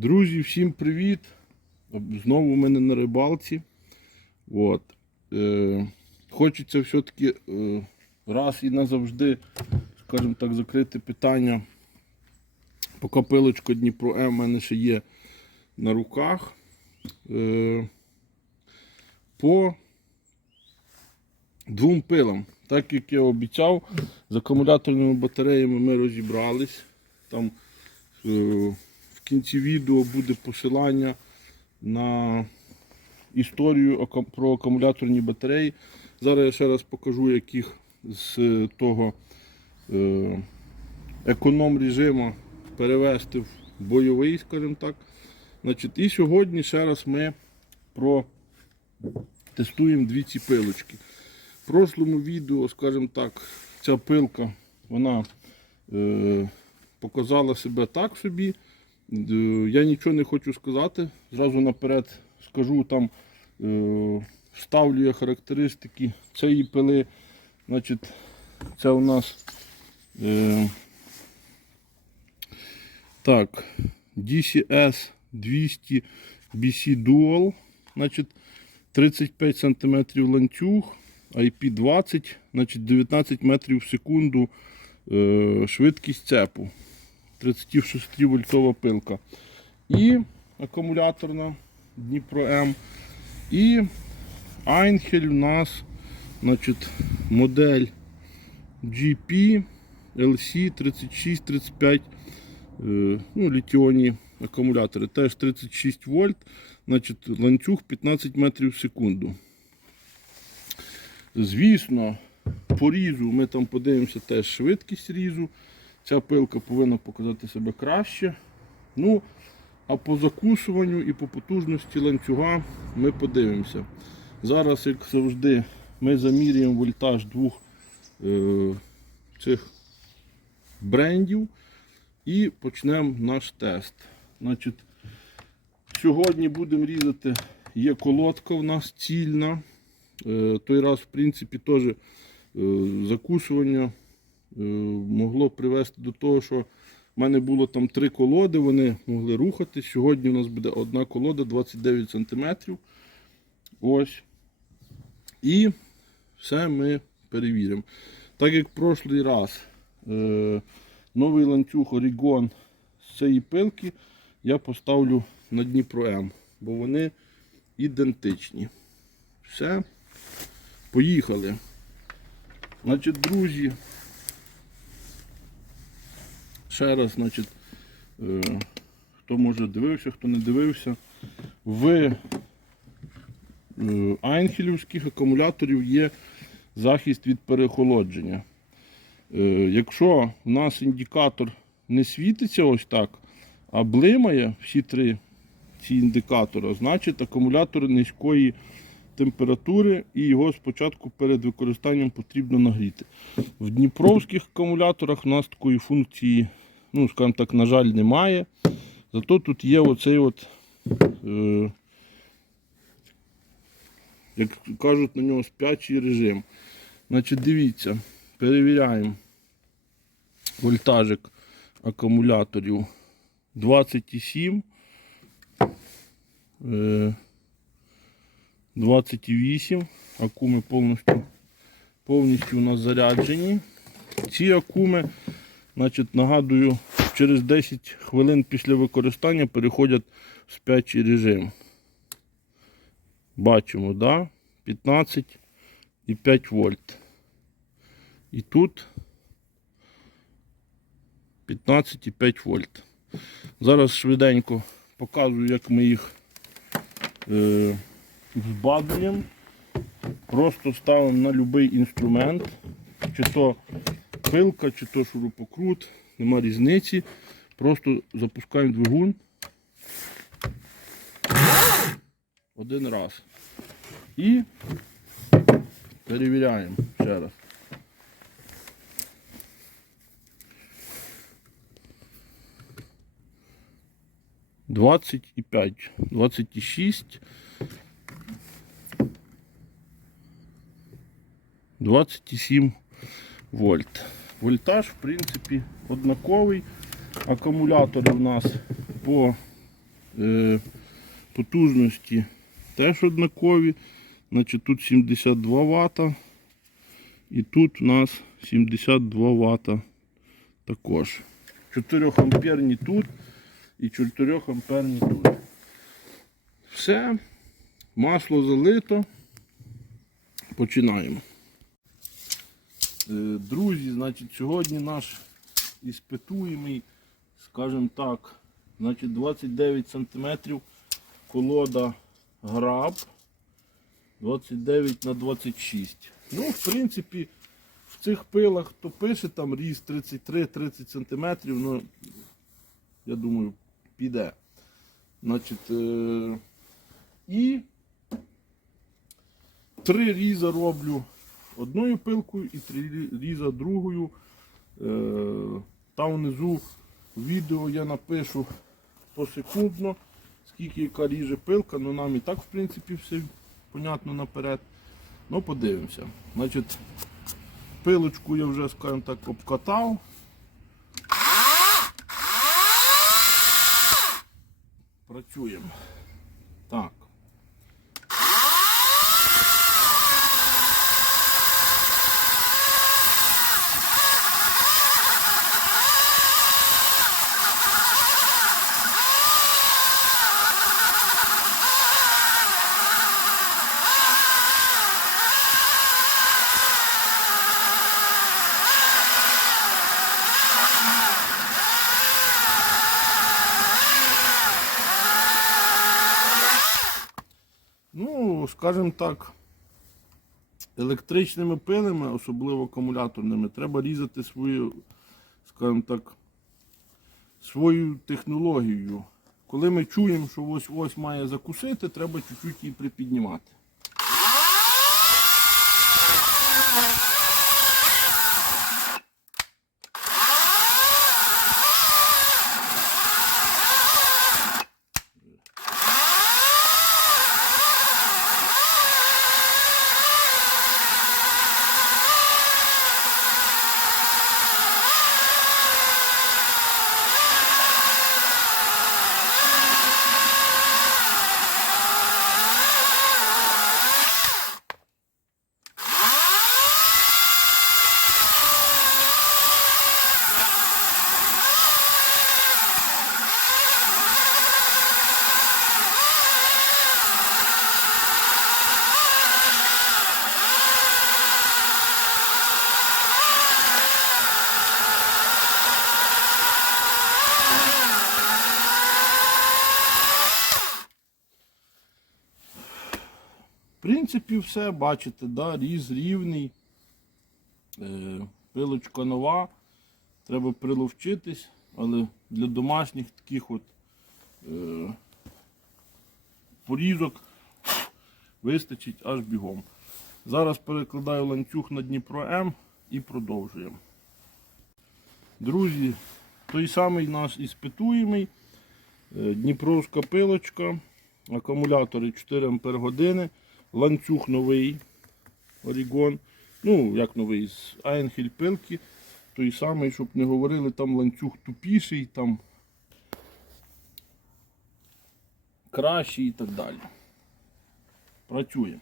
Всім привіт! Знову у мене на рибалці. От. Е, хочеться все-таки е, раз і назавжди, скажімо так, закрити питання. Поки пилочка Дніпро М у мене ще є на руках. Е, по двом пилам. Так як я обіцяв, з акумуляторними батареями ми розібрались. Там е, в кінці відео буде посилання на історію про акумуляторні батареї. Зараз я ще раз покажу, яких з того е, економ режиму перевести в бойовий, скажімо так. Значить, і сьогодні ще раз ми протестуємо дві ці пилочки. В прошлому відео, скажімо так, ця пилка вона е, показала себе так собі. Е, Я нічого не хочу сказати. Зразу наперед скажу там, е, ставлю я характеристики цієї пили. Значить, це у нас е, так, DCS 200 BC Dual. Значить, 35 см ланцюг, IP20, значить 19 метрів в секунду е, швидкість цепу. 36 вольтова пилка. І акумуляторна Дніпро М. І Айнхель у нас значить, модель GP LC 3635 е, ну, літіонні акумулятори. Теж 36 вольт, значить, ланцюг 15 метрів в секунду. Звісно, по різу ми там подивимося теж швидкість різу. Ця пилка повинна показати себе краще. Ну, а по закусуванню і по потужності ланцюга ми подивимося. Зараз, як завжди, ми замірюємо вольтаж двох е, цих брендів і почнемо наш тест. Значить, сьогодні будемо різати, є колодка в нас цільна. Е, той раз, в принципі, теж е, закусування могло привести до того, що в мене було там три колоди, вони могли рухатись. Сьогодні у нас буде одна колода 29 см. Ось. І все ми перевіримо. Так як в прошлий раз е, новий ланцюг Орігон з цієї пилки я поставлю на Дніпро М, бо вони ідентичні. Все. Поїхали. Значить, друзі, ще раз, значить, е, хто може дивився, хто не дивився, в е, айнхелівських акумуляторів є захист від перехолодження. Е, Якщо в нас індикатор не світиться ось так, а блимає всі три ці індикатори, значить акумулятор низької температури і його спочатку перед використанням потрібно нагріти. В дніпровських акумуляторах у нас такої функції, ну, скажімо так, на жаль, немає. Зато тут є оцей от, е, як кажуть на нього спячий режим. Значить, дивіться, перевіряємо вольтажик акумуляторів 27. Е, 28. Акуми повністю, повністю у нас заряджені. Ці акуми, значить, нагадую, через 10 хвилин після використання переходять в спячий режим. Бачимо, да? 15,5 вольт. І тут 15,5 вольт. Зараз швиденько показую, як ми їх е, збадрюємо. Просто ставимо на будь-який інструмент, чи то пилка, чи то шурупокрут, нема різниці. Просто запускаємо двигун один раз. І перевіряємо ще раз. Двадцять і п'ять, двадцять і шість. 27 вольт. Вольтаж, в принципі, однаковий. Акумулятори у нас по Е, потужності теж однакові. Значить, тут 72 Вт. І тут у нас 72 Вт також. 4 амперні тут і 4 амперні тут. Все, масло залито. Починаємо. Е, Друзі, значить, сьогодні наш іспитуємий, скажімо так, значить 29 см колода граб 29 на 26. Ну, в принципі, в цих пилах, хто пише там різ 33-30 см, ну, я думаю, піде. Значить, е- і три різа роблю одною пилкою і три різа другою. Е- там внизу відео я напишу посекундно, скільки яка ріже пилка, ну нам і так в принципі все понятно наперед. Ну, подивимося. Значить, пилочку я вже, скажімо так, обкатав. Працюємо. Так. Ну, скажімо так, електричними пилами, особливо акумуляторними, треба різати свою, скажімо так, свою технологію. Коли ми чуємо, що ось ось має закусити, треба чуть-чуть її припіднімати. В принципі, все, бачите, да, різ рівний, е, пилочка нова, треба приловчитись, але для домашніх таких от е, порізок вистачить аж бігом. Зараз перекладаю ланцюг на Дніпро М і продовжуємо. Друзі, той самий наш іспитуємий, е, Дніпровська пилочка, акумулятори 4 Ампер години, ланцюг новий Орігон. Ну, як новий з Айнхель пилки. Той самий, щоб не говорили, там ланцюг тупіший, там кращий і так далі. Працюємо.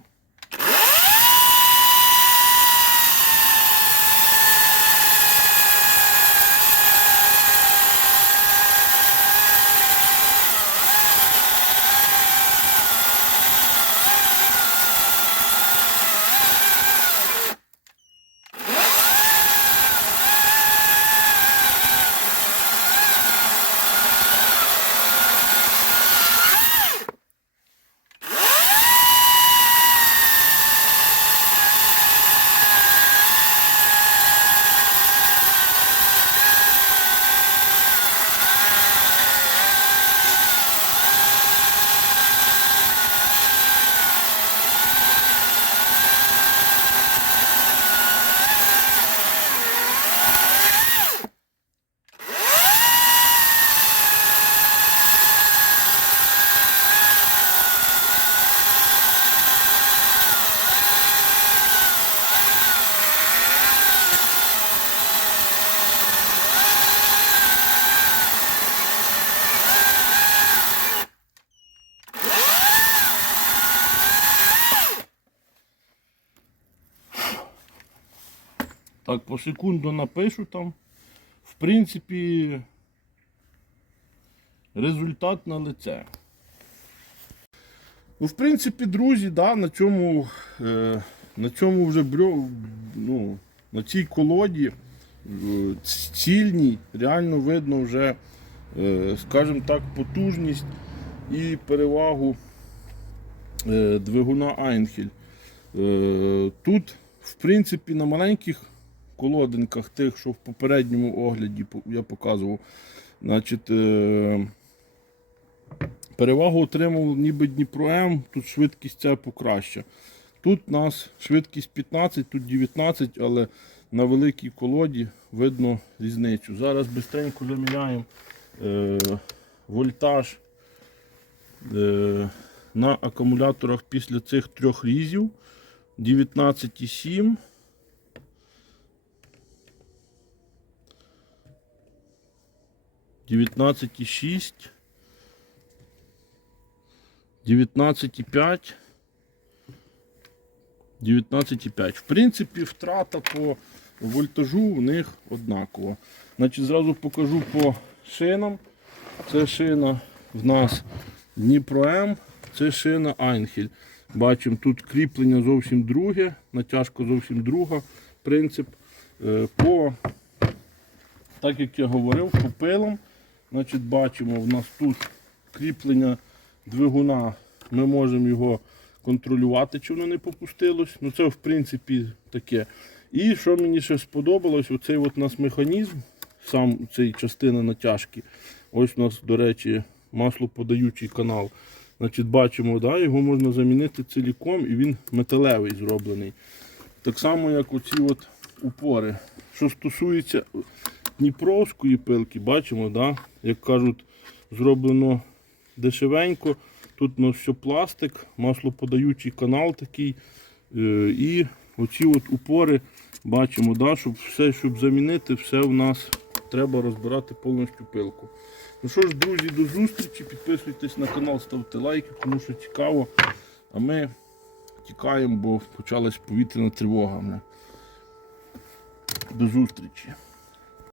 Так, по секунду напишу там. В принципі, результат на лице. Ну, в принципі, друзі, да, на цьому, е, на цьому вже брьо, ну, на цій колоді е, цільній, реально видно вже, е, скажімо так, потужність і перевагу е, двигуна Айнхель. Е, Тут, в принципі, на маленьких колодинках, тих, що в попередньому огляді я показував, значить, е, перевагу отримав ніби Дніпро М, тут швидкість ця покраща. Тут у нас швидкість 15, тут 19, але на великій колоді видно різницю. Зараз швидко заміряємо е, вольтаж е, на акумуляторах після цих трьох різів 19,7. Дев'ятнадцять і шість, дев'ятнадцять і п'ять, дев'ятнадцять і п'ять. В принципі, втрата по вольтажу у них однакова. Значить, зразу покажу по шинам. Це шина в нас Дніпро М, це шина Айнхель. Бачимо, тут кріплення зовсім друге, натяжка зовсім друга. Принцип Е, по, так як я говорив, по пилам. Значить, бачимо, в нас тут кріплення двигуна. Ми можемо його контролювати, чи воно не попустилось. Ну це в принципі таке. І що мені ще сподобалось, оцей от у нас механізм, сам цей частина натяжки. Ось у нас, до речі, маслоподаючий канал. Значить, бачимо, да, його можна замінити ціліком і він металевий зроблений. Так само, як оці от упори. Що стосується Дніпровської пилки, бачимо, да, як кажуть, зроблено дешевенько. Тут у нас все пластик, маслоподаючий канал такий. Е, І оці от упори бачимо, да, щоб все, щоб замінити, все в нас треба розбирати повністю пилку. Ну що ж, друзі, до зустрічі. Підписуйтесь на канал, ставте лайки, кому що цікаво. А ми тікаємо, бо почалась повітряна тривога. До зустрічі.